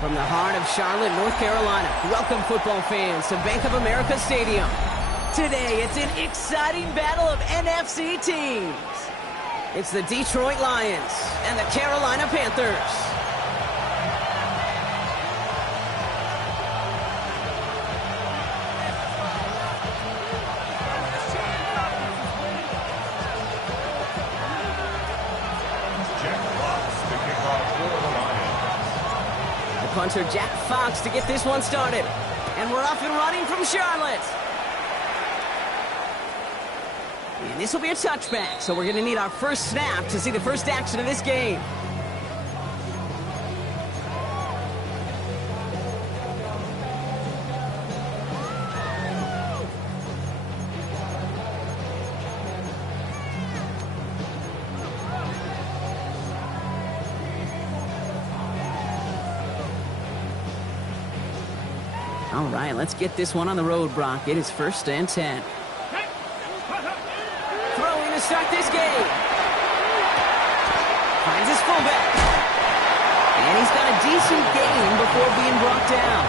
From the heart of Charlotte, North Carolina, welcome football fans to Bank of America Stadium. Today, it's an exciting battle of NFC teams. It's the Detroit Lions and the Carolina Panthers. Punter Jack Fox to get this one started. And we're off and running from Charlotte. And this will be a touchback, so we're going to need our first snap to see the first action of this game. All right, let's get this one on the road, Brock. It is 1st and 10. Throwing to start this game. Finds his fullback. And he's got a decent gain before being brought down.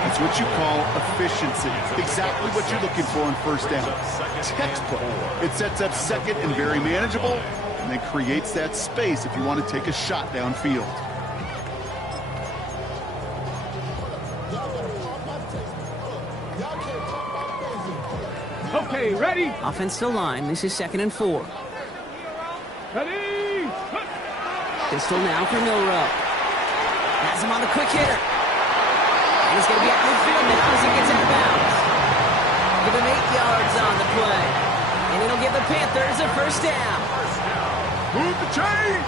That's what you call efficiency. Exactly what you're looking for on first down. Textbook. It sets up second and very manageable, and then creates that space if you want to take a shot downfield. Okay, ready? Offensive line. This is 2nd and 4. Ready? Pistol now for Milrow. Has him on the quick hitter. And he's going to be at midfield now as he gets out of bounds. Give him 8 yards on the play. And it'll give the Panthers a first down. Move the chains!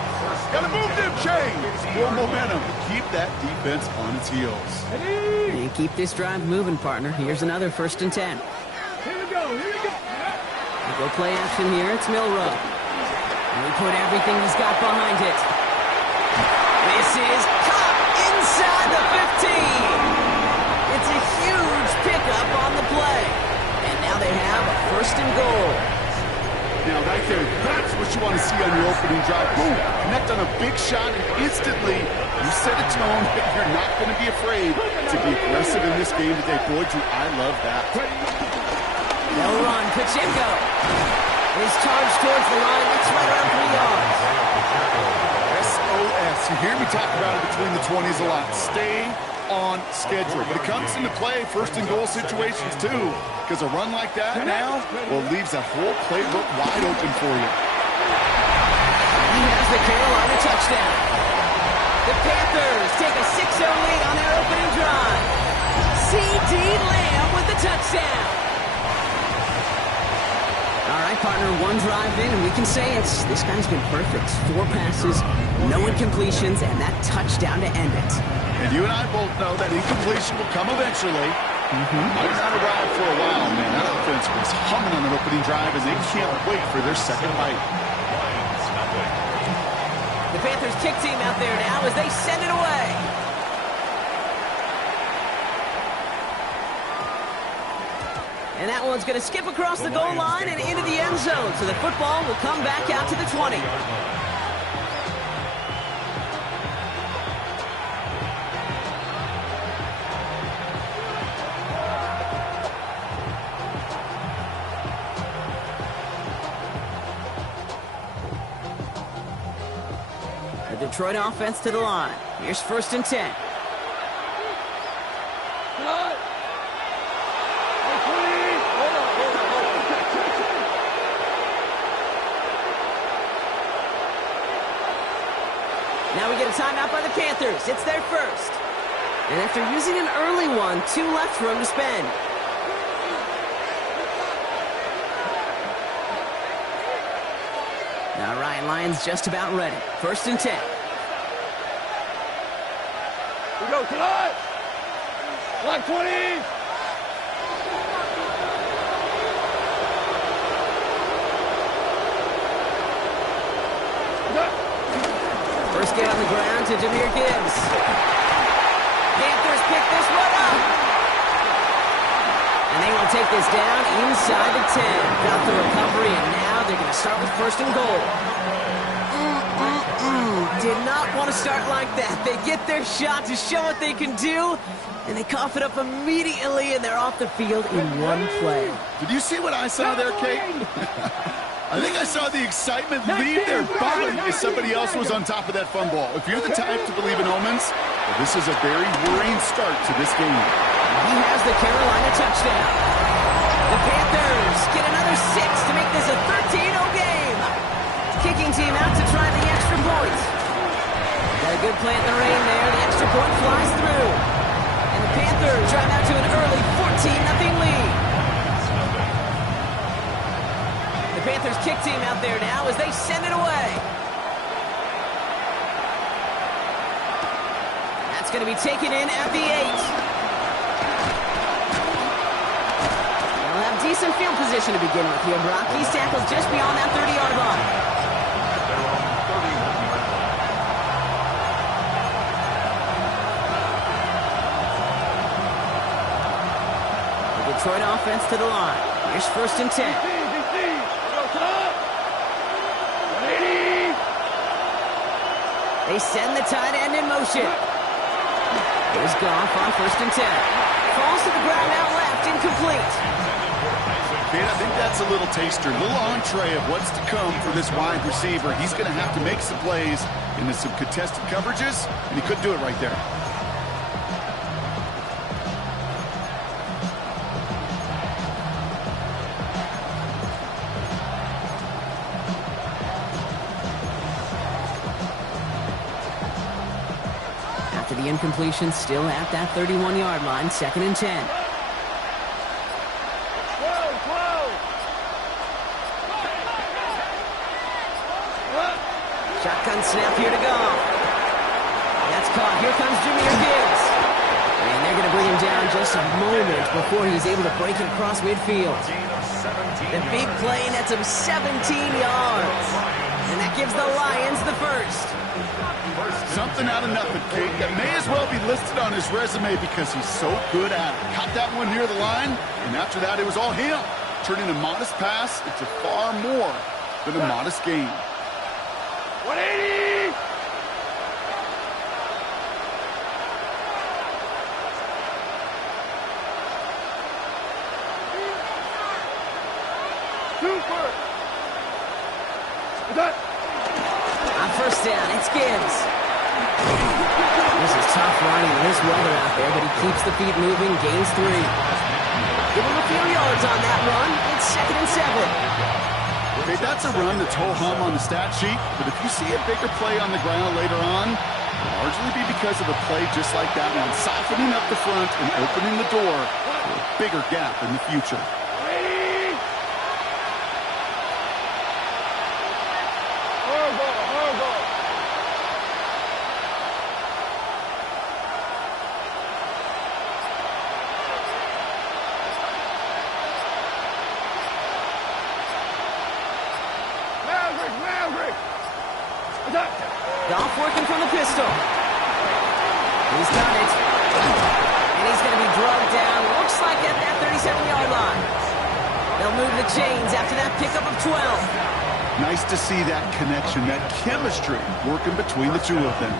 Gotta move them chains! More momentum. Keep that defense on its heels. Ready? And keep this drive moving, partner. Here's another 1st and 10. Here we go, here we go. We'll go play action here. It's Milrow. And we put everything he's got behind it. This is caught inside the 15. It's a huge pickup on the play. And now they have a 1st and goal. Now right there, that's what you want to see on your opening drive. Boom! Connect on a big shot, and instantly you set a tone that you're not going to be afraid to be aggressive in this game today. Boy, do I love that. They'll run. Pacheco is charged towards the line. It's right around 3 yards. SOS. You hear me talk about it between the 20s a lot. Stay on schedule. But it comes into play first and goal situations too, because a run like that now, well, leaves that whole playbook wide open for you. He has the Carolina touchdown. The Panthers take a 6-0 lead on their opening drive. C.D. Lamb with the touchdown. All right, partner, one drive in, and we can say this guy's been perfect. 4 passes, no incompletions, and that touchdown to end it. And you and I both know that incompletion will come eventually. Might not arrive for a while, man. That offense was humming on their opening drive, and they can't wait for their second bite. The Panthers kick team out there now as they send it away. And that one's going to skip across the goal line and into the end zone. So the football will come back out to the 20. The Detroit offense to the line. Here's 1st and 10. Now we get a timeout by the Panthers. It's their first. And after using an early one, 2 left for him to spend. Now Ryan Lyon's just about ready. 1st and 10. We go tonight. Line 20. First get on the ground to Jahmyr Gibbs. Panthers pick this one up. And they will take this down inside the 10. Got the recovery, and now they're going to start with 1st and goal. Did not want to start like that. They get their shot to show what they can do, and they cough it up immediately, and they're off the field in one play. Did you see what I saw there, Kate? I think I saw the excitement leave their body as somebody else was on top of that fun ball. If you're the type to believe in omens, well, this is a very worrying start to this game. He has the Carolina touchdown. The Panthers get another 6 to make this a 13-0 game. Kicking team out to try the extra point. Got a good play in the rain there. The extra point flies through. And the Panthers drive out to an early 14-0 lead. The Panthers kick team out there now as they send it away. That's going to be taken in at the 8. They'll have decent field position to begin with here, Brock. He's tackled just beyond that 30-yard line. The Detroit offense to the line. Here's 1st and 10. They send the tight end in motion. Here's Goff on 1st and 10. Falls to the ground out left, incomplete. Kate, I think that's a little taster, a little entree of what's to come for this wide receiver. He's going to have to make some plays into some contested coverages, and he couldn't do it right there. The incompletion still at that 31-yard line, 2nd and 10. Shotgun snap here to go. That's caught. Here comes Jahmyr Gibbs. And they're going to bring him down just a moment before he's able to break it across midfield. The big play nets him 17 yards. And that gives the Lions the first. Something out of nothing, Kate. That may as well be listed on his resume because he's so good at it. Caught that one near the line, and after that, it was all him. Turning a modest pass into far more than a modest gain. 180! Super! On 1st down, it's Gibbs. This is tough running in this weather out there, but he keeps the feet moving, gains 3. Give him a few yards on that run. It's 2nd and 7. Okay, that's a run that's ho-hum on the stat sheet, but if you see a bigger play on the ground later on, it'll largely be because of a play just like that one, softening up the front and opening the door for a bigger gap in the future. Goff working from the pistol. He's done it. And he's going to be drugged down. Looks like at that 37-yard line. They'll move the chains after that pickup of 12. Nice to see that connection, that chemistry working between the two of them.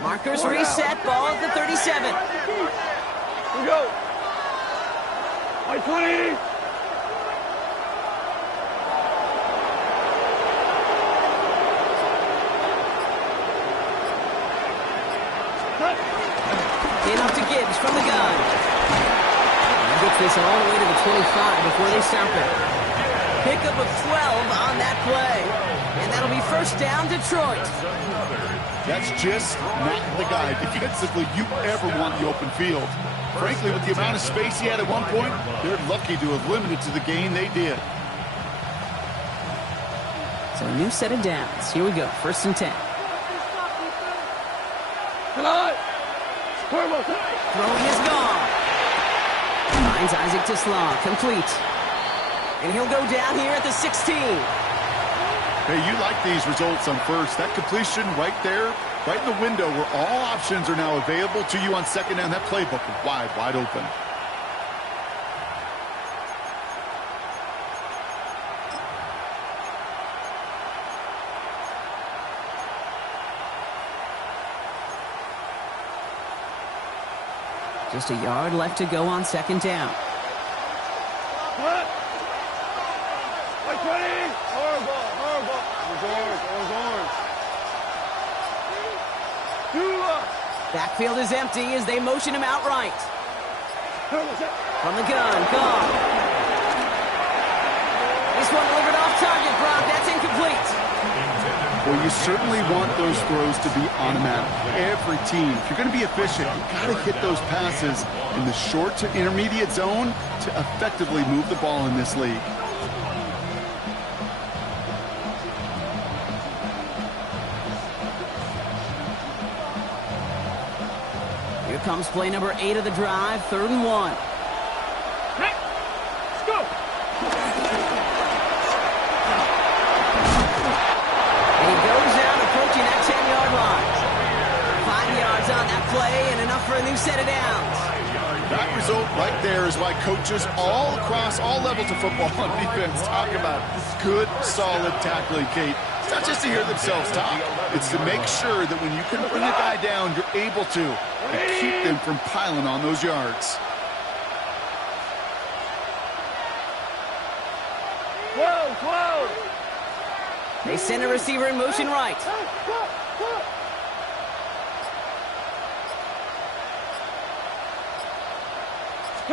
Markers reset, ball at the 37. Here we go. 20. Enough to Gibbs from the gun. He gets this all the way to the 25 before they stop it. Pickup of 12 on that play. And that'll be first down, Detroit. That's just not the guy defensively you ever want in the open field. Frankly, with the amount of space he had at one point, they're lucky to have limited to the gain they did. So a new set of downs. Here we go, 1st and 10. Throwing is gone. Finds Isaac to Slaw, complete. And he'll go down here at the 16. Hey, you like these results on first. That completion right there, right in the window where all options are now available to you on 2nd down. That playbook is wide open. Just a yard left to go on 2nd down. What? 20. Horrible. Backfield is empty as they motion him outright. From the gun, gone. This one delivered off target, Brock. That's incomplete. Well, you certainly want those throws to be automatic. Every team, if you're going to be efficient, you've got to hit those passes in the short to intermediate zone to effectively move the ball in this league. Here comes play number 8 of the drive, 3rd and 1. Let's go. And he goes out approaching that 10-yard line. 5 yards on that play and enough for a new set of downs. That result right there is why coaches all across all levels of football on defense talk about good, solid tackling, Kate. It's not just to hear themselves talk. It's to make sure that when you can bring a guy down, you're able to and keep them from piling on those yards. 12. They send a receiver in motion right.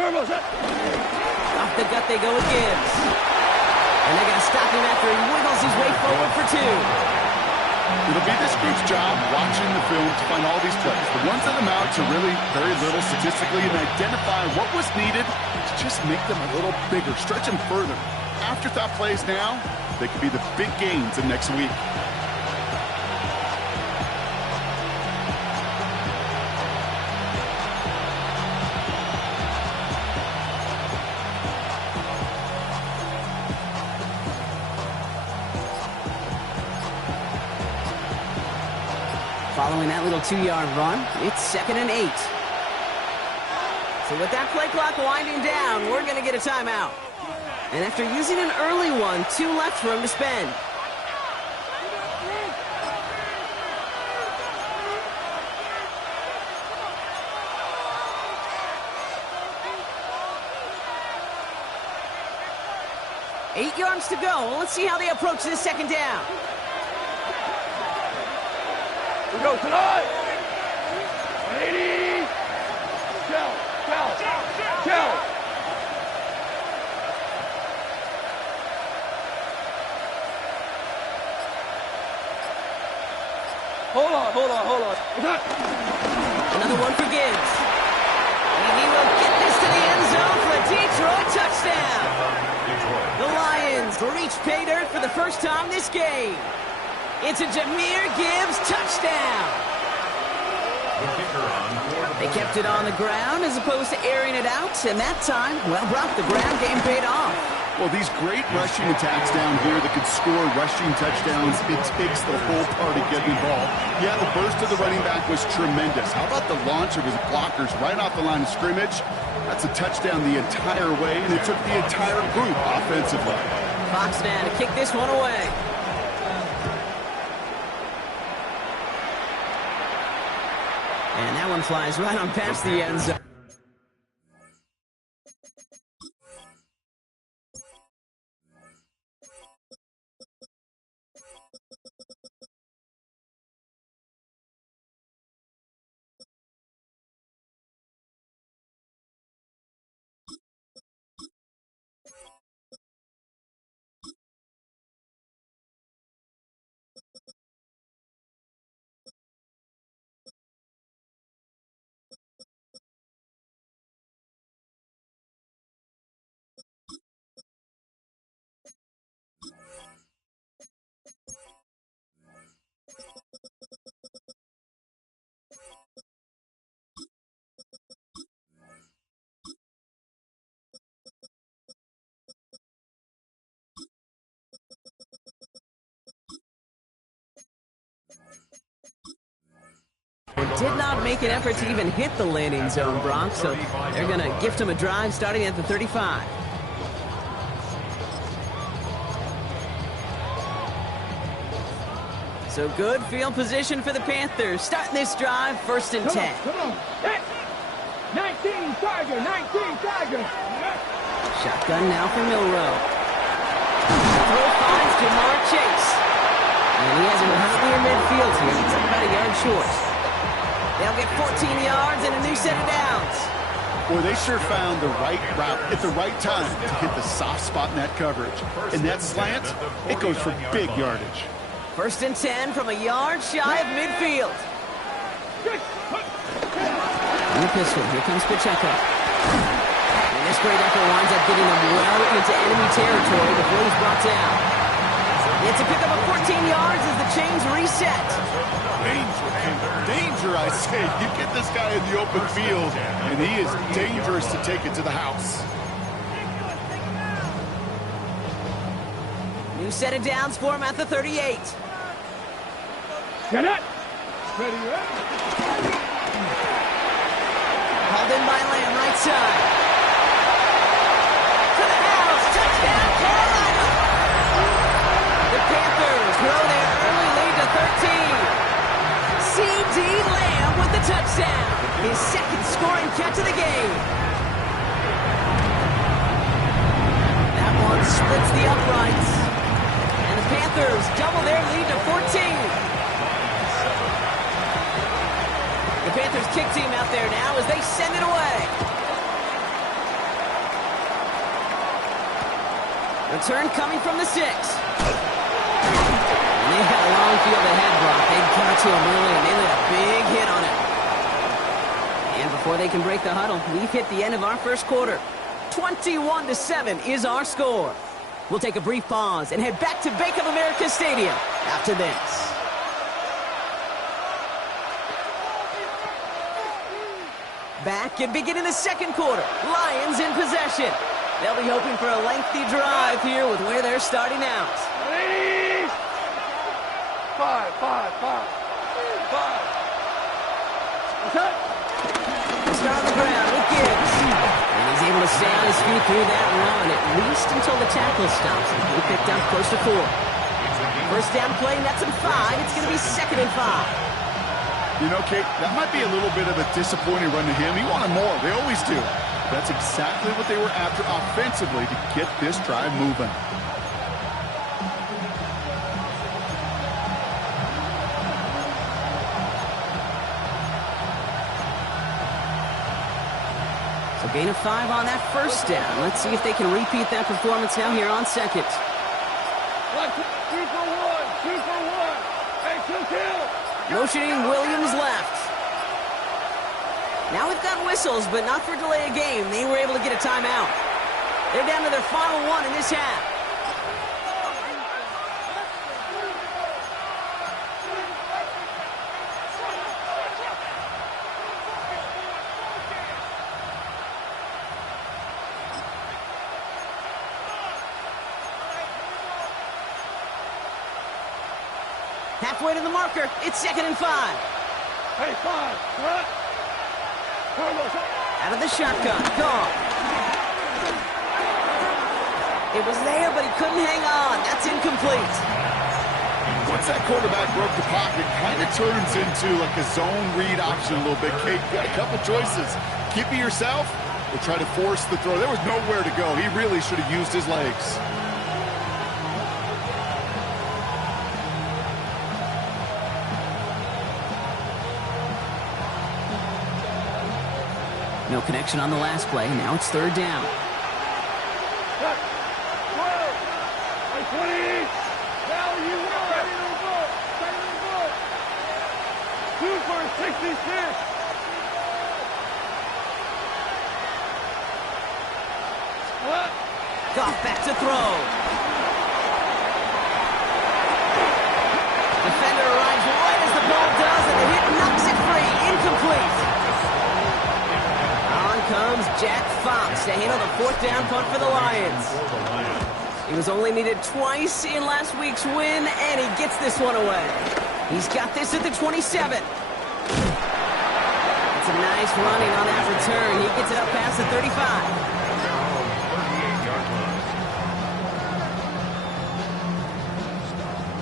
Off the gut they go with Gibbs. And they're going to stop him after he wiggles his way forward for 2. It'll be this group's job watching the film to find all these plays. The ones that amount to really very little statistically and identify what was needed to just make them a little bigger, stretch them further. Afterthought plays now, they could be the big gains in next week. Following that little 2-yard run, it's 2nd and 8. So with that play clock winding down, we're going to get a timeout. And after using an early one, 2 left for him to spend. 8 yards to go. Let's see how they approach this second down. We go tonight. 80. Count. Hold on. Another one for Gibbs. And he will get this to the end zone for a Detroit touchdown. The Lions reach pay dirt for the first time this game. It's a Jahmyr Gibbs touchdown. They kept it on the ground as opposed to airing it out, and that time, well, Brock, the ground game paid off. Well, these great rushing attacks down here that could score rushing touchdowns, it takes the whole party getting involved. Yeah, the burst of the running back was tremendous. How about the launch of his blockers right off the line of scrimmage? That's a touchdown the entire way, and it took the entire group offensively. Fox now to kick this one away. And that one flies right on past the end zone. Did not make an effort to even hit the landing zone, Brock, so they're going to gift him a drive starting at the 35. So good field position for the Panthers. Starting this drive, 1st and 10. Come on. 19 Tiger. Shotgun now for Milrow. Throw finds Jamar Chase. And he has him right near midfield here. He's about a yard short. They'll get 14 yards and a new set of downs. Boy, they sure found the right route at the right time to hit the soft spot in that coverage. And that slant, it goes for big yardage. 1st and 10 from a yard shy of midfield. In the pistol, here comes Pacheco. And this great effort winds up getting him well into enemy territory before he's brought down. It's a pickup of 14 yards as the chains reset. Danger, I say. You get this guy in the open field, and he is dangerous to take it to the house. New set of downs for him at the 38. Get it. Ready. Called in by Lamb, right side. To the house, touchdown, Carolina! The Panthers grow their early lead to 13. C.D. Lamb with the touchdown. His second scoring catch of the game. That one splits the uprights. And the Panthers double their lead to 14. The Panthers kick team out there now as they send it away. Return coming from the 6. And they've got a long field ahead, Brock. They got to him early and they laid a big hit on it. And before they can break the huddle, we've hit the end of our first quarter. 21-7 is our score. We'll take a brief pause and head back to Bank of America Stadium after this. Back and beginning the second quarter. Lions in possession. They'll be hoping for a lengthy drive here with where they're starting out. 5. Okay. Start on the ground with Gibbs. And he's able to stay on his feet through that run, at least until the tackle stops. He picked up close to 4. First down play, nets him 5. It's going to be 2nd and 5. You know, Kate, that might be a little bit of a disappointing run to him. He wanted more. They always do. That's exactly what they were after offensively to get this drive moving. So gain of 5 on that first down. Let's see if they can repeat that performance now here on second. 2 for 1, 2 for 1. Hey, 2 kill. Motioning Williams left. Now we've got whistles, but not for delay of game. They were able to get a timeout. They're down to their final one in this half. Halfway to the marker. It's 2nd and 5. Hey, 5. What? Out of the shotgun. Gone. It was there, but he couldn't hang on. That's incomplete. Once that quarterback broke the pocket, kind of turns into like a zone read option a little bit. Kate, you got a couple choices. Keep it yourself or try to force the throw. There was nowhere to go. He really should have used his legs. No connection on the last play. Now it's 3rd down. 20. Now you are ready to vote. Ready to vote. 2 for 66. What? Goff back to throw. Defender arrives right as the ball does, and the hit knocks it free. Incomplete. On comes Jack Fox to handle the 4th down punt for the Lions. He was only needed twice in last week's win, and he gets this one away. He's got this at the 27. It's a nice running on that return. He gets it up past the 35.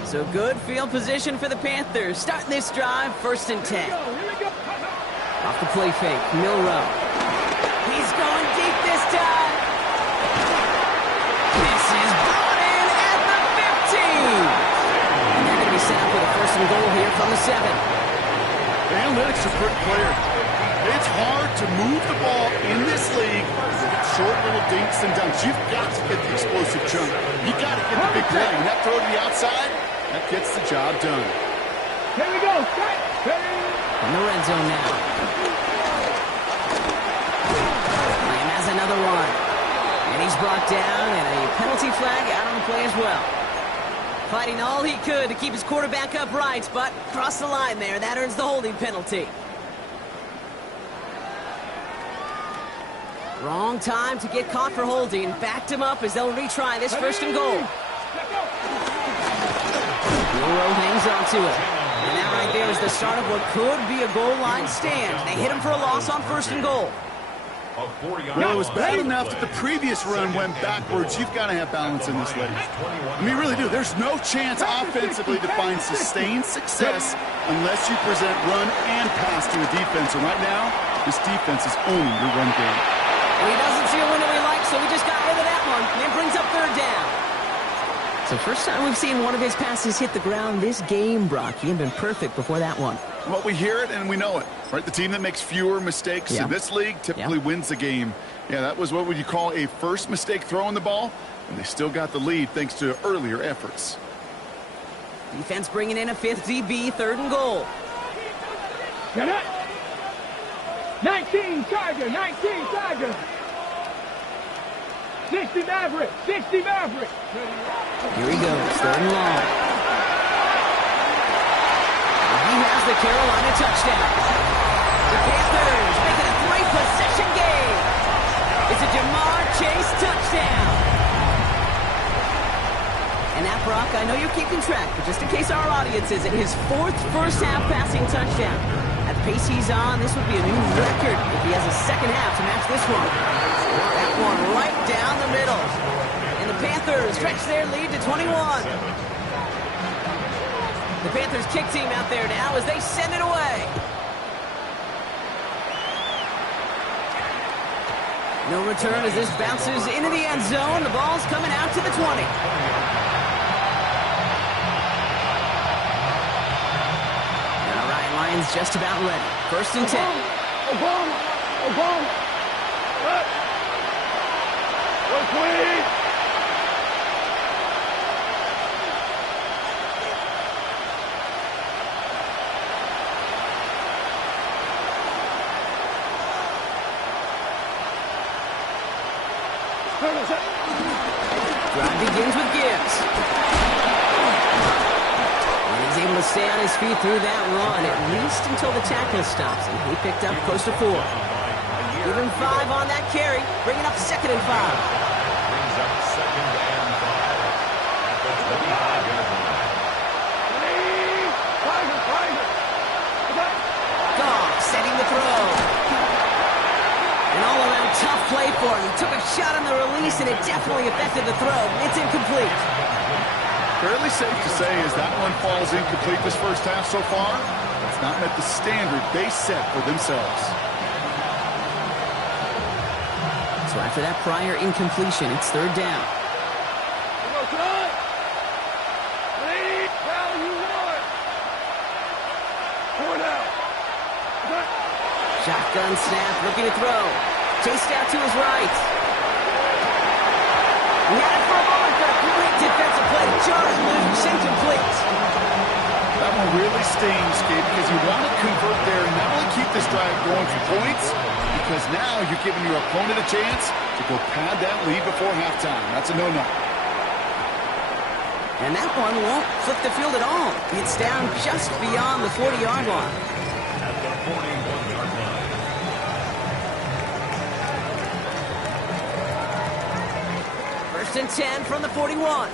So good field position for the Panthers. Starting this drive, 1st and 10. Off the play fake, Milrow. He's going deep this time. This is brought in at the 15. And they're going to be set up with a 1st and goal here from the 7. The analytics are pretty clear. It's hard to move the ball in this league with short little dinks and dunks. You've got to get the explosive chunk. You've got to get the big play. And that throw to the outside, that gets the job done. Here we go. In the red zone now. Lamb has another one. And he's brought down, and a penalty flag out on the play as well. Fighting all he could to keep his quarterback upright, but crossed the line there. That earns the holding penalty. Wrong time to get caught for holding. Backed him up as they'll retry this 1st and goal. Milrow hangs on to it. And that right there is the start of what could be a goal line stand. They hit him for a loss on 1st and goal. Well, it was bad enough that the previous run went backwards. You've got to have balance in this league. I mean, you really do. There's no chance offensively to find sustained success unless you present run and pass to a defense. And right now, this defense is owning your run game. And he doesn't see a window he likes, so he just got rid of that one. And it brings up 3rd down. So first time we've seen one of his passes hit the ground this game, Brock. He had been perfect before that one. Well, we hear it and we know it, right? The team that makes fewer mistakes in this league typically wins the game. Yeah, that was what would you call a first mistake throwing the ball, and they still got the lead thanks to earlier efforts. Defense bringing in a 5th DB, 3rd and goal. Get it. 19 Tiger, 19 Tiger. 60 Maverick, 60 Maverick. Here he goes, 3rd and long. He has the Carolina touchdown. The Panthers making a 3-possession game. It's a Jamar Chase touchdown. And that, Brock, I know you're keeping track, but just in case our audience isn't, his 4th first-half passing touchdown. At the pace he's on, this would be a new record if he has a 2nd half to match this one. That one right down the middle. And the Panthers stretch their lead to 21. The Panthers kick team out there now as they send it away. No return as this bounces into the end zone. The ball's coming out to the 20. All right, Lions just about ready. 1st and 10. Obama. 120. Drive begins with Gibbs. And he's able to stay on his feet through that run, at least until the tackle stops. And he picked up close to 4. Give him 5 on that carry, bringing up 2nd and 5. Brings up 2nd and 5 at the 25-yard line. Goff setting the throw. An all-around tough play for him. He took a shot on the release, and it definitely affected the throw. It's incomplete. Fairly safe to say as that one falls incomplete this first half so far, it's not met the standard they set for themselves. So after that prior incompletion, it's 3rd down. Shotgun snap, looking to throw. Chased out to his right. He had it for a moment, but a great defensive play. Jarred loose, incomplete. That one really stings, Gabe, because you want to convert there and not only keep this drive going for points, because now you're giving your opponent a chance to go pad that lead before halftime. That's a no-no. And that one won't flip the field at all. It's down just beyond the 40-yard line. At the 41-yard line. 1st and 10 from the 41.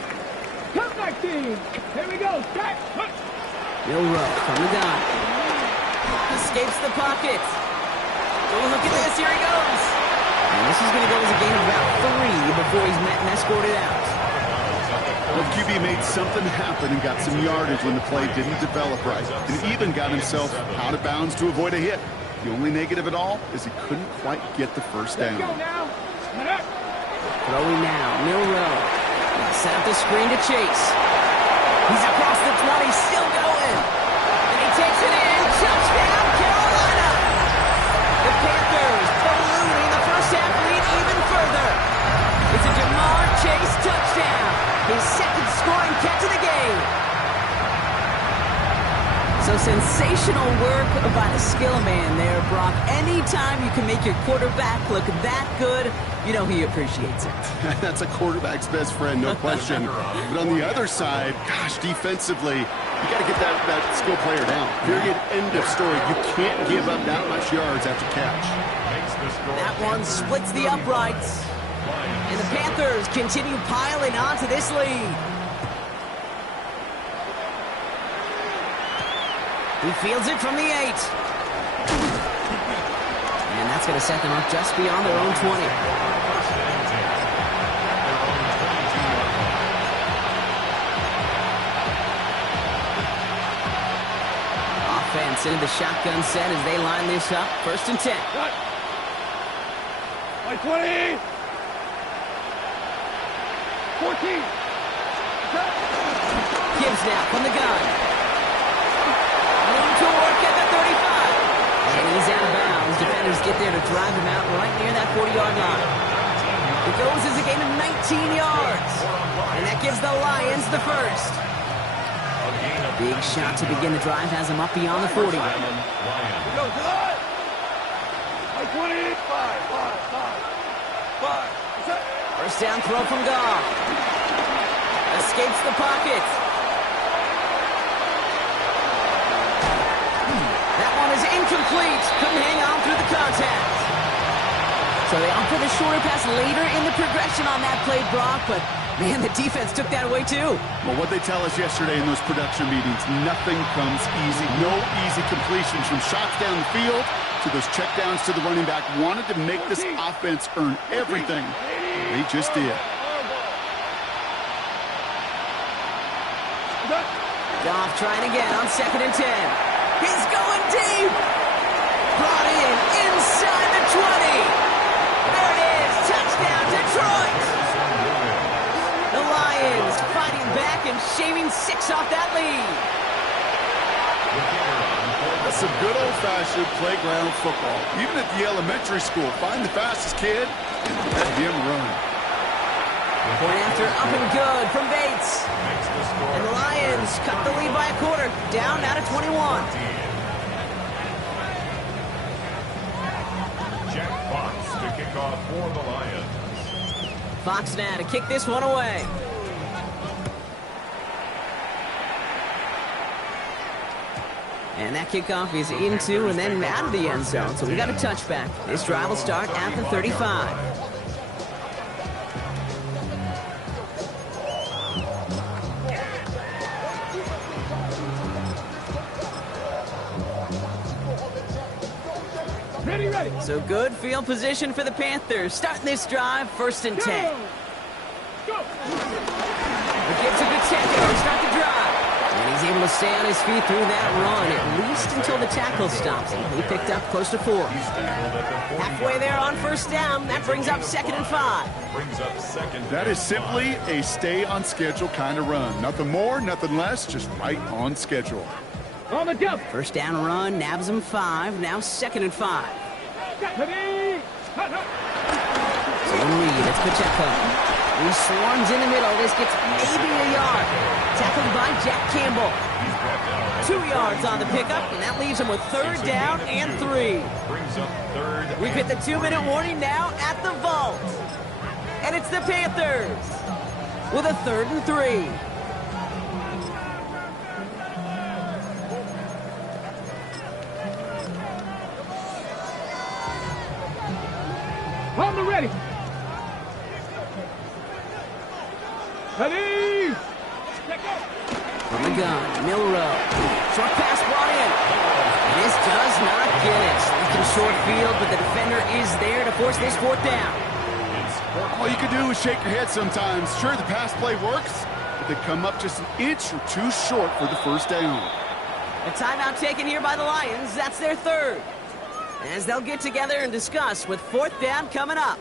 Comeback team. Here we go. Back. Lurk from the gun. Escapes the pocket. Oh, look at this. Here he goes. And this is going to go as a gain of about 3 before he's met and escorted out. Well, QB made something happen and got some yardage when the play didn't develop right, and even got himself out of bounds to avoid a hit. The only negative at all is he couldn't quite get the first down. Let's go now. Throwing now, Milrow. Set up the screen to Chase. He's across the 20, still going. And he takes it in. Touchdown, Carolina. The Panthers ballooning the first half lead even further. It's a Jamar Chase touchdown. His 2nd scoring catch of the game. So sensational work by the skill man there, Brock. Anytime you can make your quarterback look that good, you know he appreciates it. That's a quarterback's best friend, no question. But on the other side, gosh, defensively, you got to get that skill player down. Period. End of story. You can't give up that much yards after catch. That one splits the uprights. And the Panthers continue piling onto this lead. He fields it from the 8. And that's going to set them up just beyond their own 20. Offense into the shotgun set as they line this up. 1st and 10. Like 20. 14. Gibbs now from the gun. Room to work at the 35. And he's out of bounds. Defenders get there to drive him out right near that 40-yard line. It goes as a gain of 19 yards. And that gives the Lions the first. Big shot to begin the drive has him up beyond the 40. Go, good. Like 25. 5. First down throw from Goff. Escapes the pocket. That one is incomplete. Couldn't hang on through the contact. So they offer the shorter pass later in the progression on that play, Brock, but man, the defense took that away too. Well, what they tell us yesterday in those production meetings, nothing comes easy. No easy completions from shots down the field to those checkdowns to the running back. Wanted to make this offense earn everything. They just did. Goff trying again on 2nd and 10. He's going deep. Brought in inside the 20. There it is. old-fashioned playground football. Even at the elementary school, find the fastest kid and let him run. Point after up and good from Bates. And the Lions cut the lead by a quarter, down now to 21. Jack Fox to kick off for the Lions. Fox now to kick this one away. And that kickoff is into and then out of the end zone. So we got a touchback. This drive will start at the 35. Ready. So good field position for the Panthers. Starting this drive, 1st and 10. Go. It gives a good tackle to start the drive. And he's able to stay on his feet through that run, at least until the tackle stops him. He picked up close to 4. Halfway there on 1st down. That brings up 2nd and 5. That is simply a stay-on-schedule kind of run. Nothing more, nothing less, just right on schedule. On the jump. 1st down run, nabs him 5. Now 2nd and 5. Ready. So Reed, it's Pacheco. He swarms in the middle. This gets maybe a yard. Tackled by Jack Campbell. 2 yards on the pickup, and that leaves him with 3rd down and 3. We've hit the 2-minute warning now at the vault. And it's the Panthers with a 3rd and 3. On the ready. Ready. From the gun, Milrow. Short pass brought in. This does not get it. Looking short field, but the defender is there to force this 4th down. All you can do is shake your head sometimes. Sure, the pass play works, but they come up just an inch or 2 short for the 1st down. A timeout taken here by the Lions. That's their 3rd. As they'll get together and discuss with 4th down coming up.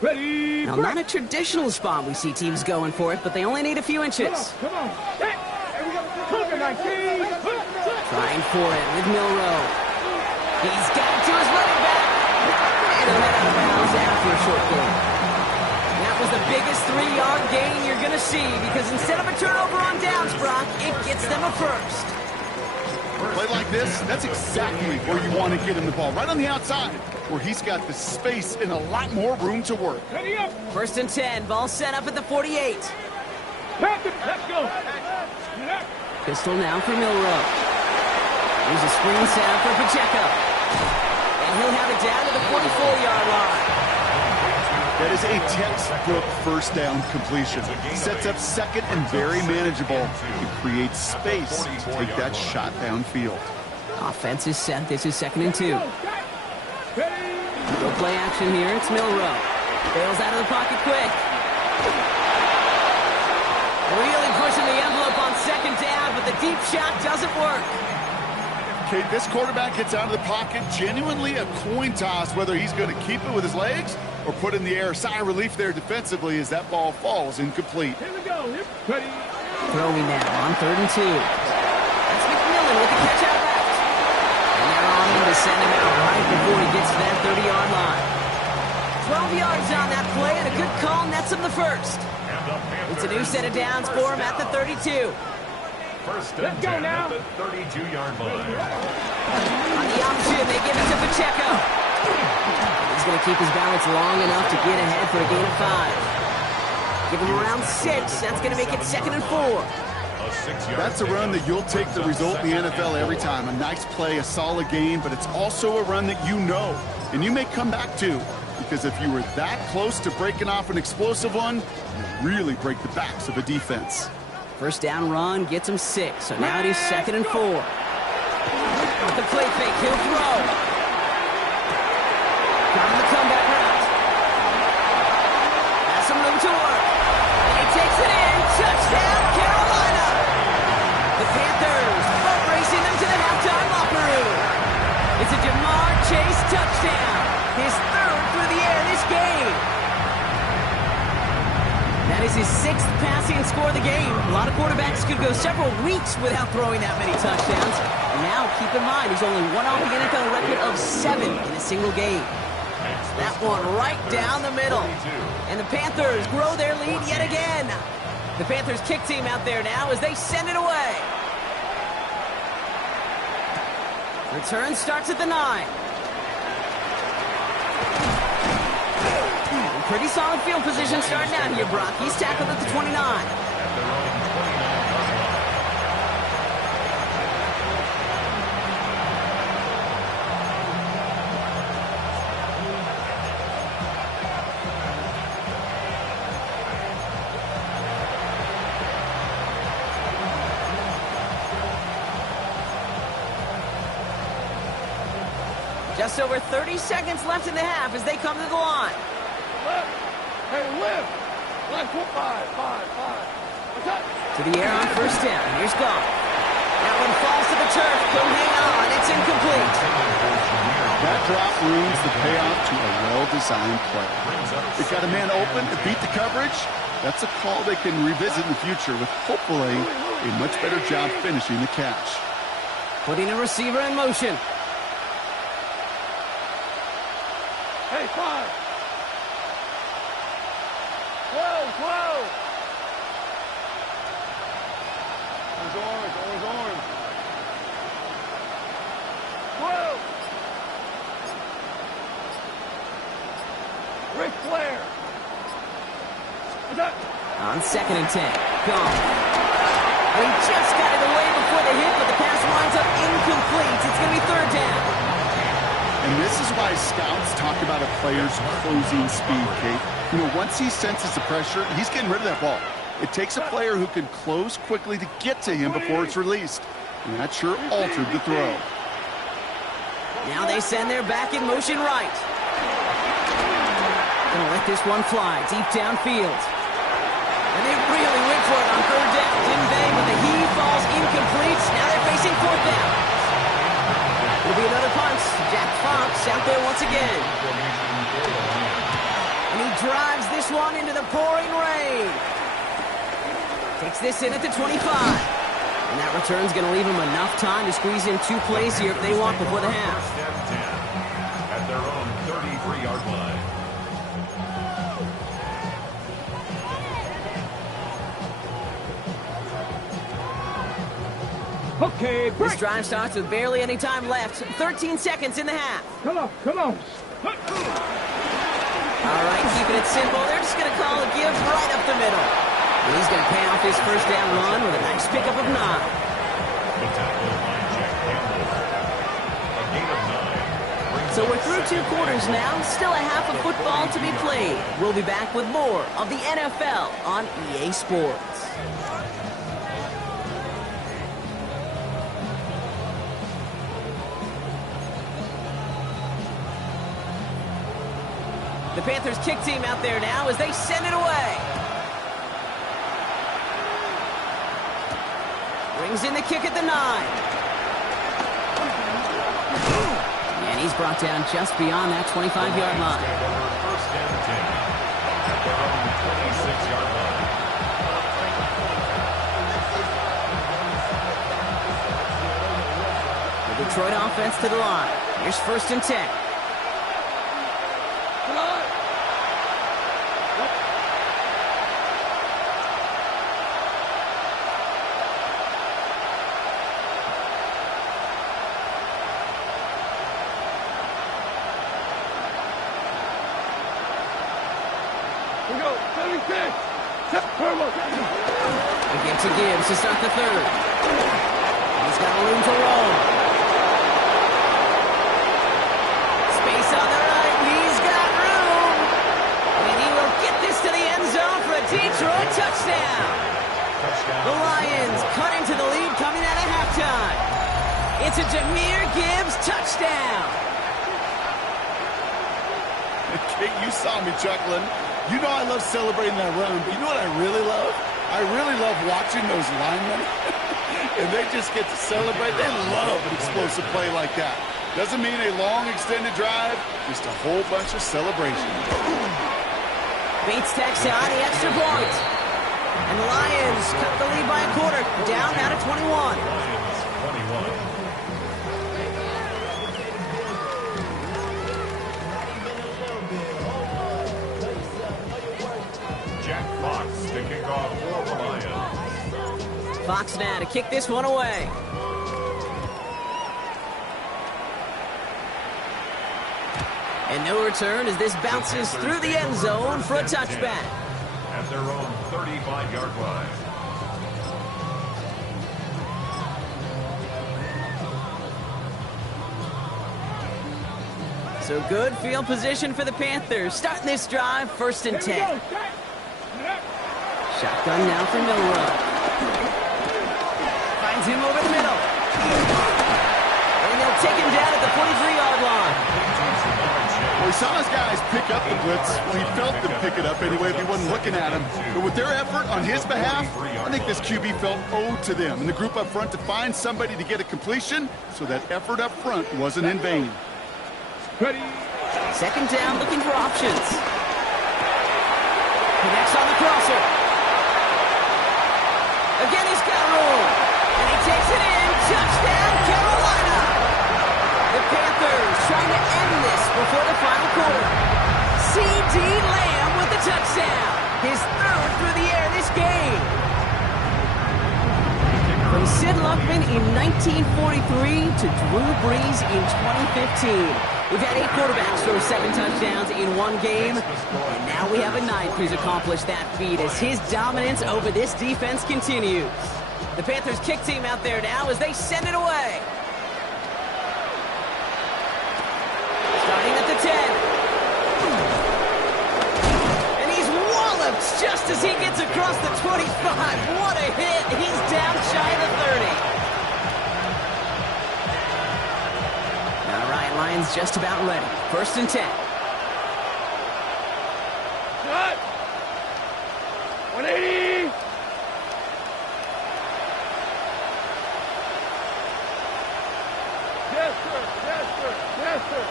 Ready. Now, not a traditional spot we see teams going for it, but they only need a few inches. Come on. Hey, we go. Trying for it with Milrow. He's got it to his running back. And he'll head out of bounds after a short gain. That was the biggest 3-yard gain you're going to see because instead of a turnover on downs, Brock, it gets them a 1st. Play like this, that's exactly where you want to get him the ball. Right on the outside, where he's got the space and a lot more room to work. Ready up. 1st and 10, ball set up at the 48. Let's go. Pistol now for Milrow. Here's a screen setup for Pacheco. And he'll have it down to the 44-yard line. That is a textbook 1st down completion. Sets up 2nd and very manageable. It creates space to take that shot downfield. Offense is set. This is 2nd and 2. Go play action here. It's Milrow. Bails out of the pocket quick. Really pushing the envelope on 2nd down, but the deep shot doesn't work. Okay, this quarterback gets out of the pocket. Genuinely a coin toss whether he's going to keep it with his legs or put in the air. Sigh of relief there defensively as that ball falls incomplete. Here we go. Ready. Throwing now on 3rd and 2. That's McMillan with the catch out left. And they're on him to send him out right before he gets to that 30-yard line. 12 yards on that play and a good call nets him the 1st. It's a new set of downs for him at the 32. 1st and 10 at the 32-yard line. On the option, they give it to Pacheco. He's going to keep his balance long enough to get ahead for a gain of 5. Give him around 6. That's going to make it 2nd and 4. That's a run that you'll take the result in the NFL every time. A nice play, a solid game, but it's also a run that you know and you may come back to, because if you were that close to breaking off an explosive one, you really break the backs of a defense. 1st down run gets him 6, so now it is 2nd and 4. The play fake, he'll throw. Got him the comeback route. Has some room to work. And he takes it in. Touchdown, Carolina. The Panthers boat racing them to the halftime locker room. It's a Jamar Chase touchdown. His 3rd through the sixth passing score of the game. A lot of quarterbacks could go several weeks without throwing that many touchdowns. Now, keep in mind, he's only one off the NFL record of 7 in a single game. That one right down the middle. And the Panthers grow their lead yet again. The Panthers kick team out there now as they send it away. Return starts at the 9. Pretty solid field position starting out here, Brock. He's tackled at the 29. Just over 30 seconds left in the half as they come to the line. Hey, lift! Left foot, five. To the air on first down. Here's Goff. That one falls to the turf. He'll hang on. It's incomplete. That drop ruins the payoff to a well-designed play. They've got a man open to beat the coverage. That's a call they can revisit in the future with hopefully a much better job finishing the catch. Putting a receiver in motion. Hey, 5. 12. Orange. 12. Ric Flair. On 2nd and 10. Gone. And he just got it away before the hit, but the pass winds up incomplete. It's going to be 3rd down. And this is why scouts talk about a player's closing speed, Kate. You know, once he senses the pressure, he's getting rid of that ball. It takes a player who can close quickly to get to him before it's released. And that sure altered the throw. Now they send their back in motion right. Gonna let this one fly deep downfield. And they really went for it on 3rd down, didn't they? But the heave falls incomplete. Now they're facing 4th down. It'll be another punt. Jack Fox out there once again. And he drives this one into the pouring rain. Takes this in at the 25. And that return's going to leave him enough time to squeeze in 2 plays here if they want before the half. First and 10 at their own 33-yard line. Okay, break. This drive starts with barely any time left. 13 seconds in the half. Come on. All right, keeping it simple. They're just going to call a give right up the middle. And he's going to pay off his first down run with a nice pickup of 9. The tackle by Jack Campbell. A gain of 9. So we're through 2 quarters now. Still a half of football to be played. We'll be back with more of the NFL on EA Sports. The Panthers kick team out there now as they send it away. Brings in the kick at the 9. And he's brought down just beyond that 25-yard line. First and 10 at their own 26-yard line. The Detroit offense to the line. Here's 1st and 10. Again to Gibbs to start the 3rd. He's got room to roll. Space on the right. He's got room. And he will get this to the end zone for a Detroit touchdown. The Lions cut into the lead coming out of halftime. It's a Jahmyr Gibbs touchdown. Kate, you saw me chuckling. You know I love celebrating that run, but you know what I really love? I really love watching those linemen. And they just get to celebrate. They love an explosive play like that. Doesn't mean a long extended drive, just a whole bunch of celebration. Bates takes on the extra point. And the Lions cut the lead by a quarter, down now to 21. Lions 21. Jack Fox to kick off for the Lions. Fox now to kick this one away. And no return as this bounces through the end zone for a touchback. At their own 35-yard line. So good field position for the Panthers. Starting this drive, 1st and 10. Shotgun now for Lurk. Finds him over the middle. And they'll take him down at the 43-yard line. Well, he saw his guys pick up the blitz. Well, he felt them pick it up anyway if he wasn't looking at him. But with their effort on his behalf, I think this QB felt owed to them and the group up front to find somebody to get a completion, so that effort up front wasn't in vain. Ready. 2nd down, looking for options. Connects on the crosser. Again, he's got room. And he takes it in. Touchdown, Carolina. The Panthers trying to end this before the final quarter. C.D. Lamb with the touchdown. His 3rd through the air this game. From Sid Luckman in 1943 to Drew Brees in 2015. We've had 8 quarterbacks throw 7 touchdowns in one game, and now we have a 9th who's accomplished that feat as his dominance over this defense continues. The Panthers kick team out there now as they send it away. Starting at the 10. And he's walloped just as he gets across the 25. What a hit. He's down shy of the 30. Lions just about ready. 1st and 10. Shot. 180. Yes, sir. Yes, sir. Yes, sir.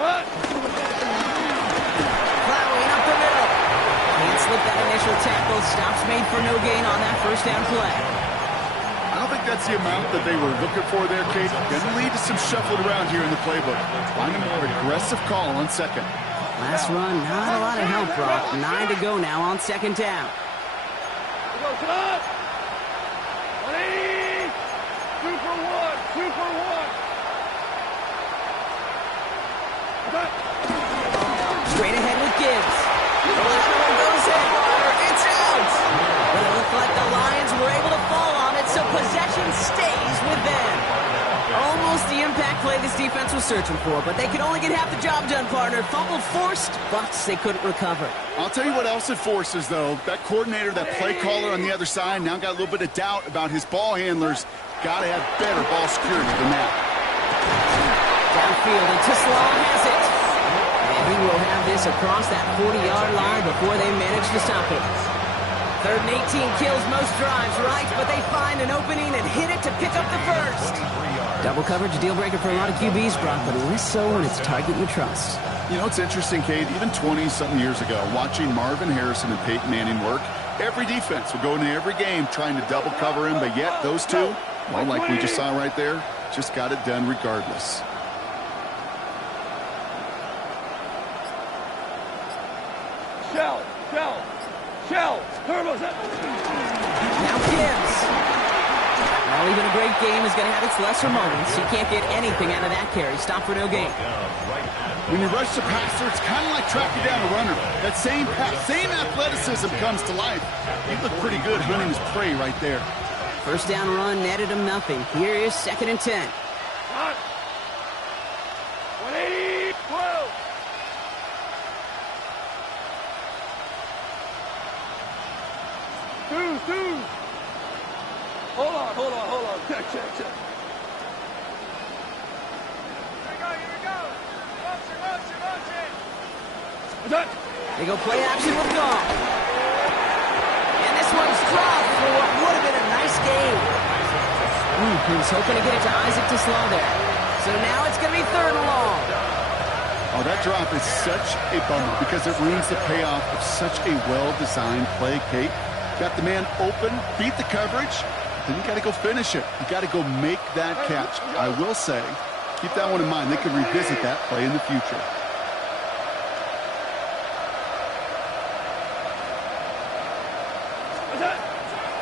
Shot. Plowing up the middle. Can't slip that initial tackle. Stops made for no gain on that 1st down play. I don't think that's the amount that they were looking for there, Kate. Going to lead to some shuffling around here in the playbook. Find a more aggressive call on 2nd. Last run, not a lot of help, Brock. 9 to go now on 2nd down. Go, shot. 180. 2 for 1. 2 for 1. Straight ahead with Gibbs. The last one goes in. It's out. But it looked like the Lions were able to fall on it, so possession stays with them. Almost the impact play this defense was searching for, but they could only get half the job done, partner. Fumble forced, but they couldn't recover. I'll tell you what else it forces, though. That coordinator, that play caller on the other side, now got a little bit of doubt about his ball handlers. Got to have better ball security than that. Downfield, and Tisla has it. And he will have this across that 40-yard line before they manage to stop it. 3rd and 18 kills most drives, right? But they find an opening and hit it to pick up the 1st. Double coverage, a deal breaker for a lot of QBs, Brock, but less so when it's a target you trust. You know, it's interesting, Kate, even 20-something years ago, watching Marvin Harrison and Peyton Manning work, every defense would go into every game trying to double cover him, but yet those two, well, like we just saw right there, just got it done regardless. Shell. Turbos. Now Gibbs. Well, even a great game is going to have its lesser moments. You can't get anything out of that carry. Stop for no gain. When you rush the passer, it's kind of like tracking down a runner. That same athleticism comes to life. He looked pretty good hunting his prey right there. 1st down run netted him nothing. Here is 2nd and 10. 180. 12. Two. Hold on. Check. Here we go. Motion. They go play action with Goff. And this one's dropped for what would have been a nice game. He was hoping to get it to Isaac Tisla there. So now it's going to be 3rd and long. Oh, that drop is such a bummer because it ruins the payoff of such a well-designed play, Kate. Got the man open, beat the coverage, then you got to go finish it. You got to go make that catch. I will say, keep that one in mind. They can revisit that play in the future.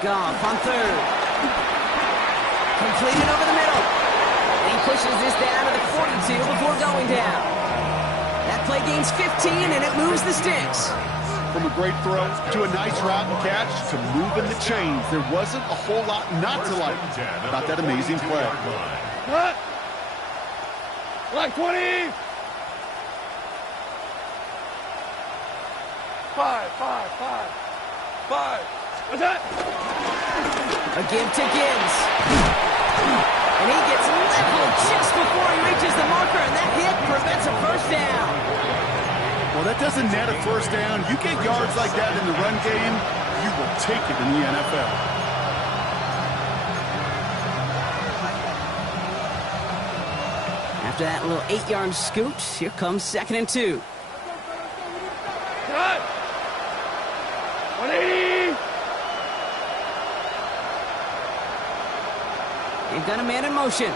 Goff on third. Completed over the middle. And he pushes this down to the 42 before going down. That play gains 15, and it moves the sticks. From a great throw to a nice route and catch to moving the chains. There wasn't a whole lot not to like about that amazing play. Cut. Like 20. 5. What's that? A give to Gibbs. And he gets leveled just before he reaches the marker, and that hit prevents a first down. Well, that doesn't net a first down. You get yards like that in the run game, you will take it in the NFL. After that little 8-yard scoot, here comes 2nd and 2. Cut. 180. They've got a man in motion.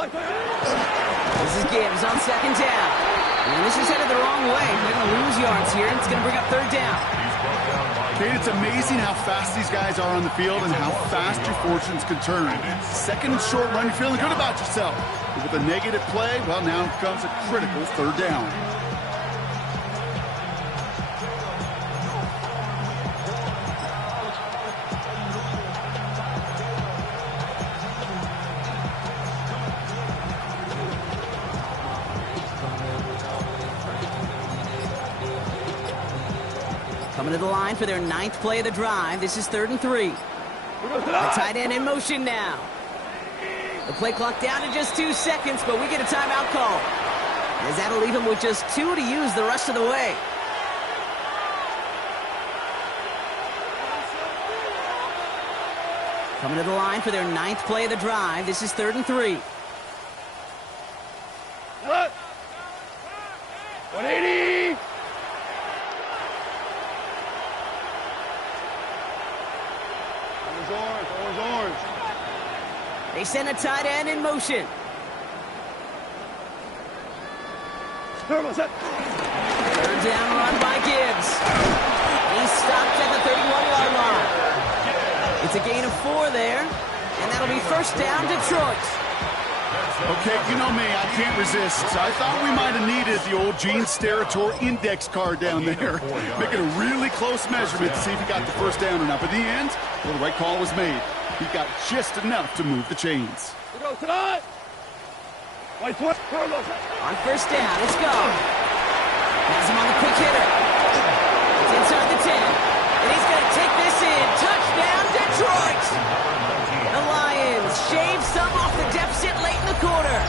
This is Gibbs on 2nd down. And this is headed the wrong way. They're going to lose yards here, and it's going to bring up 3rd down. Kate, it's amazing how fast these guys are on the field and how fast your fortunes can turn. 2nd and short run, you're feeling good about yourself. But with a negative play, well, now comes a critical 3rd down. Coming to the line for their 9th play of the drive. This is 3rd and 3. The tight end in motion now. The play clock down to just 2 seconds, but we get a timeout call. As that'll leave him with just 2 to use the rest of the way. Coming to the line for their 9th play of the drive. This is 3rd and 3. Cut. 180. Orange. They send a tight end in motion. Turbo set. 3rd down run by Gibbs. He's stopped at the 31-yard line. It's a gain of 4 there, and that'll be 1st down, Detroit. Okay, you know me, I can't resist. I thought we might have needed the old Gene Steratore index card down there. Making a really close measurement to see if he got the 1st down or not. But in the end, well, the right call was made. He got just enough to move the chains. On 1st down, it's gone. Has him on the quick hitter. It's inside the 10. And he's going to take this in. Touchdown, Detroit! The Lions shave some off the deficit late in the quarter.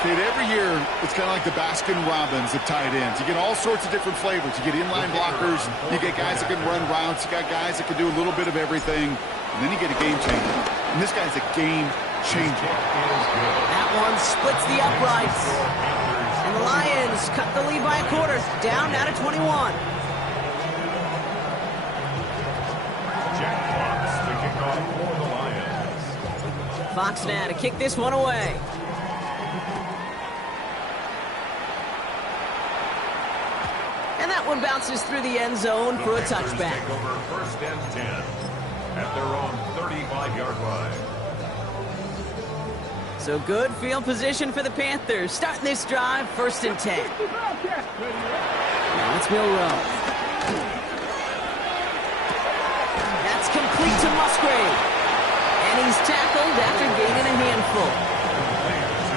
Kate, every year, it's kind of like the Baskin-Robbins of tight ends. You get all sorts of different flavors. You get inline blockers. You get guys that can run routes. You got guys that can do a little bit of everything. And then you get a game changer. And this guy's a game changer. That one splits the uprights. And the Lions cut the lead by a quarter. Down now to 21. Jack Fox to kick off for the Lions. Fox now to kick this one away. And that one bounces through the end zone for a touchback. Take over 1st and 10 at their own 35-yard line. So good field position for the Panthers. Starting this drive, 1st and 10. Now it's Milrow. That's complete to Musgrave. And he's tackled after gaining a handful.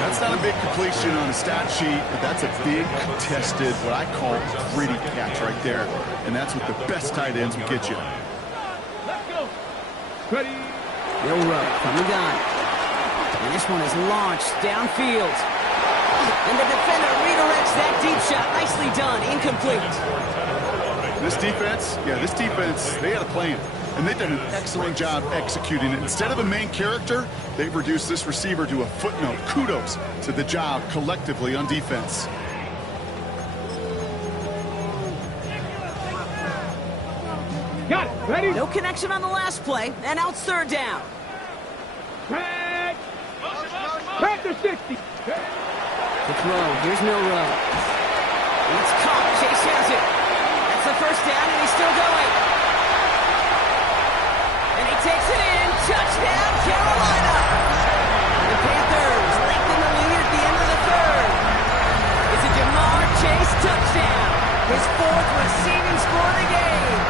That's not a big completion on a stat sheet, but that's a big contested, what I call gritty catch right there. And that's what the best tight ends will get you. Let's go. Ready. Milrow from the gun. And this one is launched downfield. And the defender redirects that deep shot. Nicely done. Incomplete. This defense, they had a plan. and they've done an excellent job executing it. Instead of a main character, they've reduced this receiver to a footnote. Kudos to the job collectively on defense. Got it. Ready? No connection on the last play, and now it's third down. Back. Back to 60. To throw, here's Milrow. It's caught, Chase has it. That's the first down, and he's still going. And he takes it in, touchdown, Carolina. The Panthers lengthen the lead at the end of the third. It's a Jamar Chase touchdown, his fourth receiving score of the game.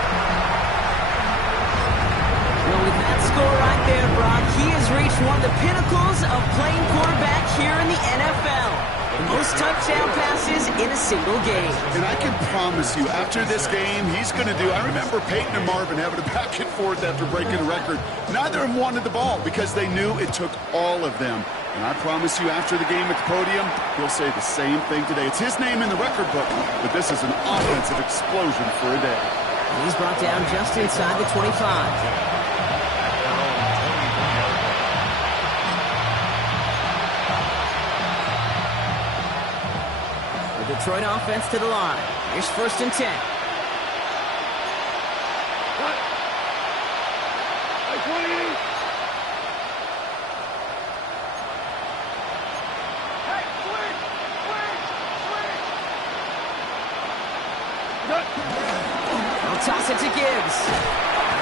Well, with that score right there, Brock, he has reached one of the pinnacles of playing quarterback here in the NFL. The most touchdown passes in a single game. And I can promise you, after this game, he's going to do... I remember Peyton and Marvin having a back and forth after breaking a record. Neither of them wanted the ball because they knew it took all of them. And I promise you, after the game at the podium, he'll say the same thing today. It's his name in the record book, but this is an offensive explosion for a day. He's brought down just inside the 25. Detroit offense to the line. Here's first and 10. What? Like 28. Hey, swing! They'll toss it to Gibbs.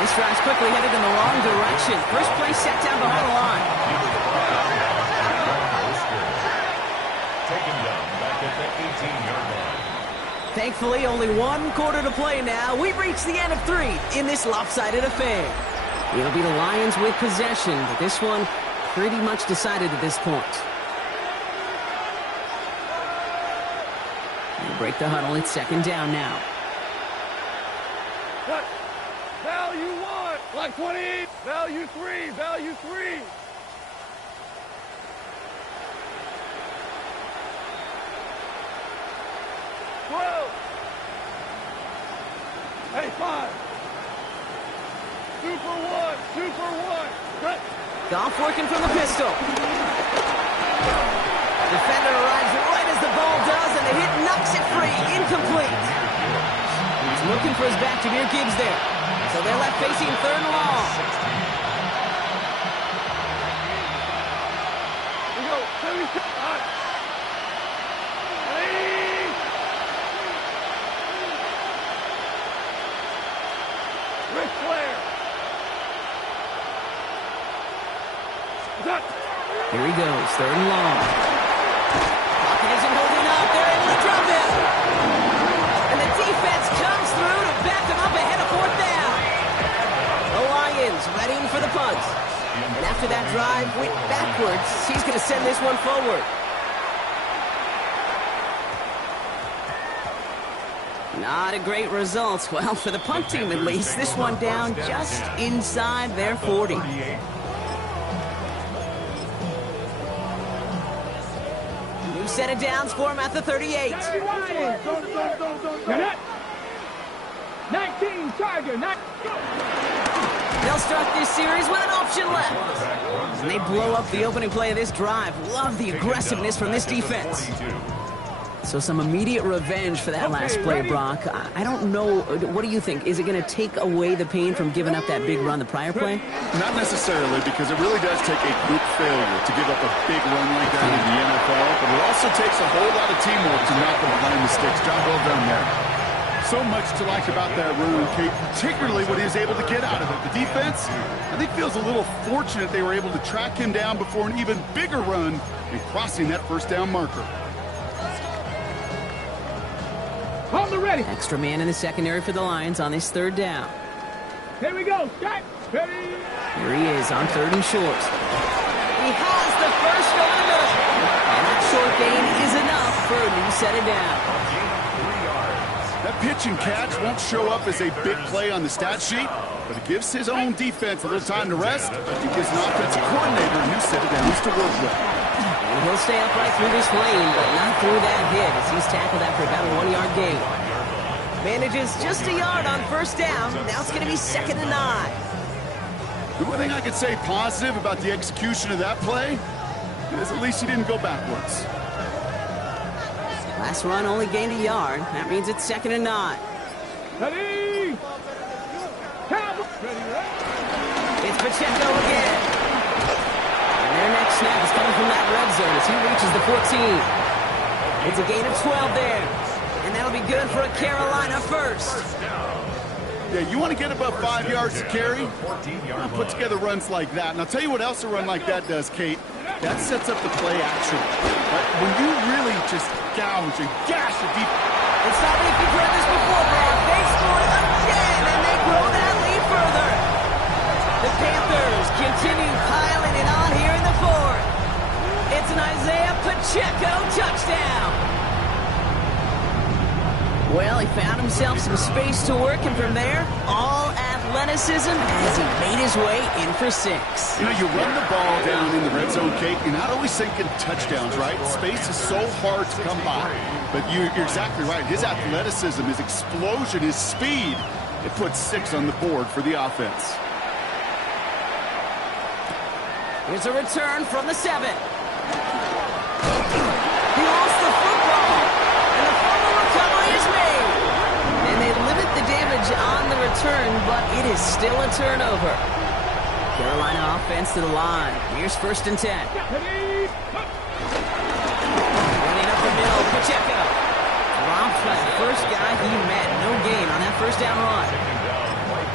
This drive's quickly headed in the wrong direction. First play set down behind the line. Taken down back at the 18-yard line. Thankfully, only one quarter to play now. We've reached the end of 3 in this lopsided affair. It'll be the Lions with possession, but this one pretty much decided at this point. They break the huddle. It's second down now. What? Value 1. Like 28. Value 3. Value 3. Hey, 5. Super 1. Super 1. Good. Goff working from the pistol. Defender arrives right as the ball does, and the hit knocks it free. Incomplete. He's looking for his back to Jameer Gibbs there. So they're left facing third and long. We go. 76. Here he goes, third and long. Pocket isn't holding up. They're able to drop him. And the defense comes through to back him up ahead of fourth down. The Lions readying for the punt. And after that drive went backwards, he's going to send this one forward. Not a great result. Well, for the punt team at least, this one down just inside their 40. New set of downs for him at the 38. 19 Tiger. They'll start this series with an option left. And they blow up the opening play of this drive. Love the aggressiveness from this defense. So some immediate revenge for that last play, Brock. I don't know. What do you think? Is it going to take away the pain from giving up that big run the prior play? Not necessarily, because it really does take a group failure to give up a big run like that in the NFL, but it also takes a whole lot of teamwork to knock them behind the sticks. Job well done there. So much to like about that run, Kate, particularly what he was able to get out of it. The defense, I think, feels a little fortunate they were able to track him down before an even bigger run and crossing that first down marker. On the ready. Extra man in the secondary for the Lions on this third down. Here we go. Start. Ready. Here he is on third and short. He has the first over the middle. And that short gain is enough for a new set of downs. That pitch and catch won't show up as a big play on the stat sheet, but it gives his own defense a little time to rest. It gives an offensive coordinator a new set of downs to work with. And he'll stay upright through this lane, but not through that hit as he's tackled after about a 1-yard gain. Manages just a yard on first down. Now it's going to be 2nd and 9. The one thing I could say positive about the execution of that play is at least he didn't go backwards. Last run only gained a yard. That means it's 2nd and 9. Ready! Ready, ready. It's Pacheco again. And their next snap is coming from that red zone as he reaches the 14. It's a gain of 12 there. And that'll be good for a Carolina first. Yeah, you want to get above 5 yards to carry? Put together runs like that. And I'll tell you what else a run like that does, Kate. That sets up the play action. But when you really just gouge and gash the deep... It's not like you've heard this before, Brad. They scored again, and they grow that lead further. The Panthers continue piling it on here in the 4th. It's an Isaiah Pacheco touchdown. Well, he found himself some space to work, and from there, all athleticism as he made his way in for 6. You know, you run the ball down in the red zone, Kate, you're not always thinking touchdowns, right? Space is so hard to come by. But you're exactly right. His athleticism, his explosion, his speed, it puts 6 on the board for the offense. Here's a return from the 7. He lost the football, and the fumble recovery is made. And they limit the damage on the return, but it is still a turnover. Carolina offense to the line. Here's 1st and 10. Running up the middle, Pacheco. Dropped by the first guy he met. No gain on that first down run.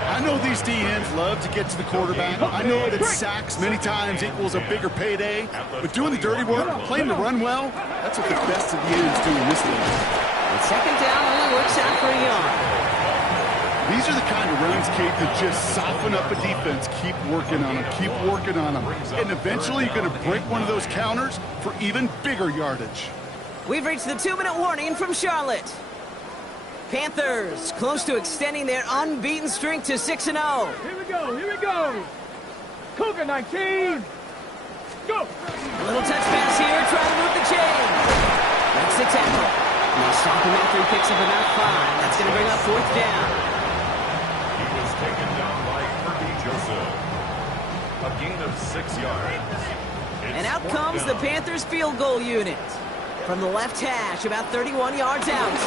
I know these DNs love to get to the quarterback. I know that sacks many times equals a bigger payday. But doing the dirty work, playing the run well, that's what the best of the ends do in this league. And 2nd down only works out for a yard. These are the kind of runs, Kate, that just soften up a defense. Keep working on them, keep working on them. And eventually you're going to break one of those counters for even bigger yardage. We've reached the 2-minute warning from Charlotte. Panthers close to extending their unbeaten streak to 6-0. Here we go, here we go. Cougar 19. Go. A little touch pass here, trying to move the chain. Makes the tackle. And they stop him after he picks up about 5. That's going to bring up 4th down. He was taken down by Kirby Joseph. A gain of 6 yards. And out comes the Panthers field goal unit. From the left hash, about 31 yards out.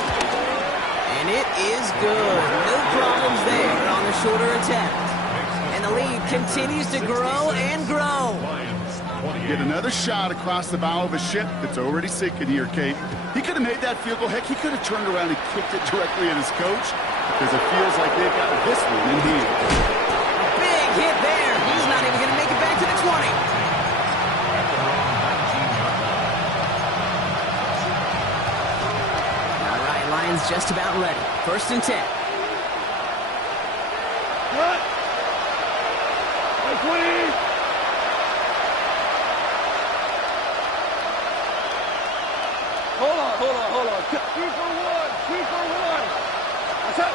And it is good. No problems there on the shorter attempt. And the lead continues to grow and grow. Get another shot across the bow of a ship that's already sinking here, Kate. He could have made that field goal. Heck, he could have turned around and kicked it directly at his coach because it feels like they've got this one in hand. Big hit there. He's not even going to make it back to the 20. All right, Lions just about ready. 1st and 10. What? 20. Hold on. 2 for 1. That's it.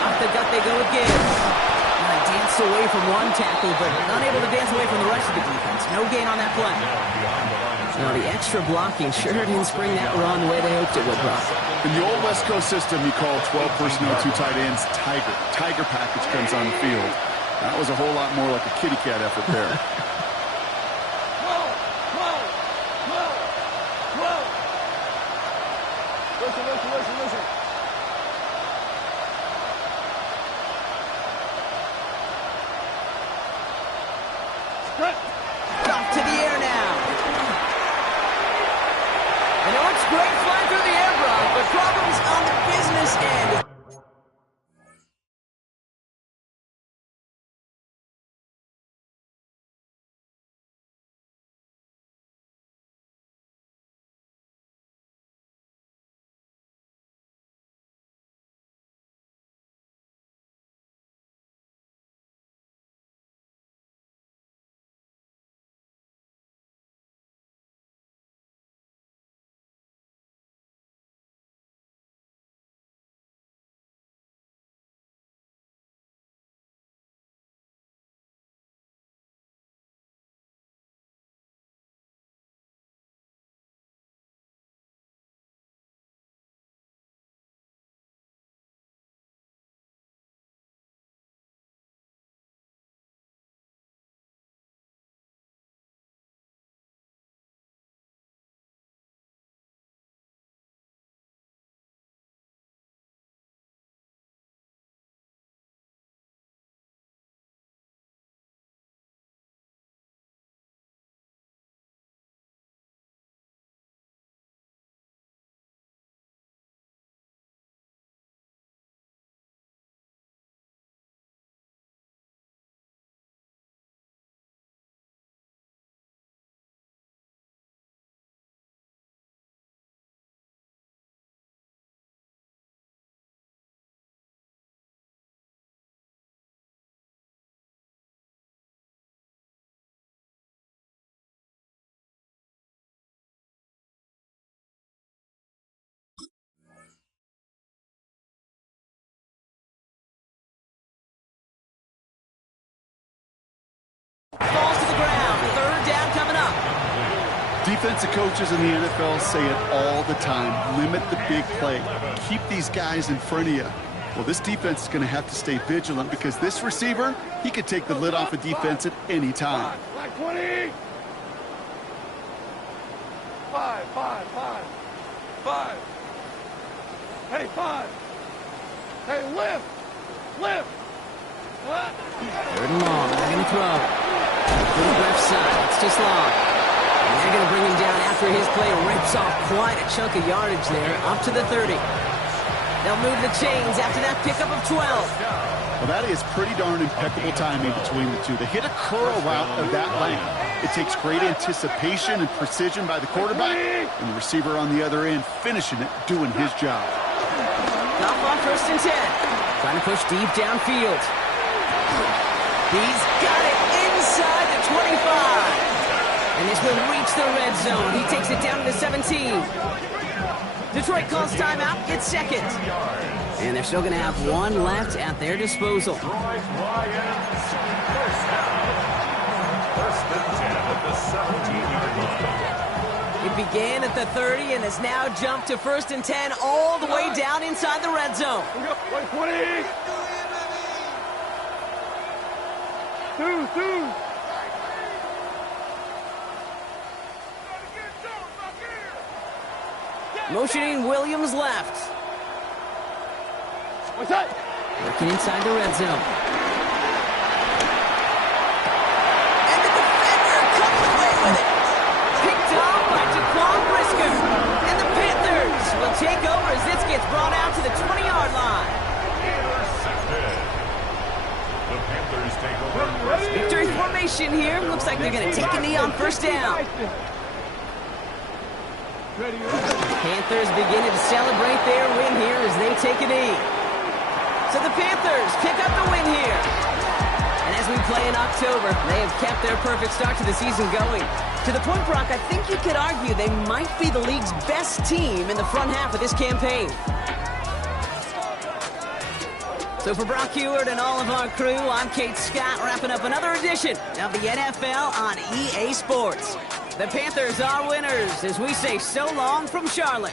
Off the gut they go again. And I danced away from one tackle, but unable to dance away from the rest of the defense. No gain on that play. Now, the extra blocking sure didn't spring that run the way they hoped it would, Brock. In the old West Coast system, you call 12 personnel, 2 tight ends, Tiger. Tiger package comes on the field. That was a whole lot more like a kitty cat effort there. Listen. Off to the air now. I know it's great flying through the air, Brock, but problems on the business end. Defensive coaches in the NFL say it all the time. Limit the big play. Keep these guys in front of you. Well, this defense is going to have to stay vigilant because this receiver, he could take the lid off a defense at any time. Like 20. 5. Hey, 5. Hey, lift. What? Third and long. They're going to throw. To the left side. It's just long. And they're going to bring him down after his play rips off quite a chunk of yardage there, up to the 30. They'll move the chains after that pickup of 12. Well, that is pretty darn impeccable timing between the two. They hit a curl route of that length. It takes great anticipation and precision by the quarterback, and the receiver on the other end finishing it, doing his job. Off on 1st and 10. Trying to push deep downfield. He's got it inside the 25. And this will reach the red zone. He takes it down to the 17. Detroit calls timeout. It's second. And they're still going to have one left at their disposal. First and 10 at the 17-yard line. It began at the 30 and has now jumped to 1st and 10 all the way down inside the red zone. 20. 2. Motioning Williams left. What's that? Working inside the red zone. And the defender comes away with it. Picked off by Jaquan Brisker. And the Panthers will take over as this gets brought out to the 20-yard line. Intercepted. The Panthers take over. Victory formation here. Looks like they're going to take a knee on 1st down. Panthers beginning to celebrate their win here as they take a knee. So the Panthers pick up the win here. And as we play in October, they have kept their perfect start to the season going. To the point, Brock, I think you could argue they might be the league's best team in the front half of this campaign. So for Brock Heward and all of our crew, I'm Kate Scott, wrapping up another edition of the NFL on EA Sports. The Panthers are winners as we say so long from Charlotte.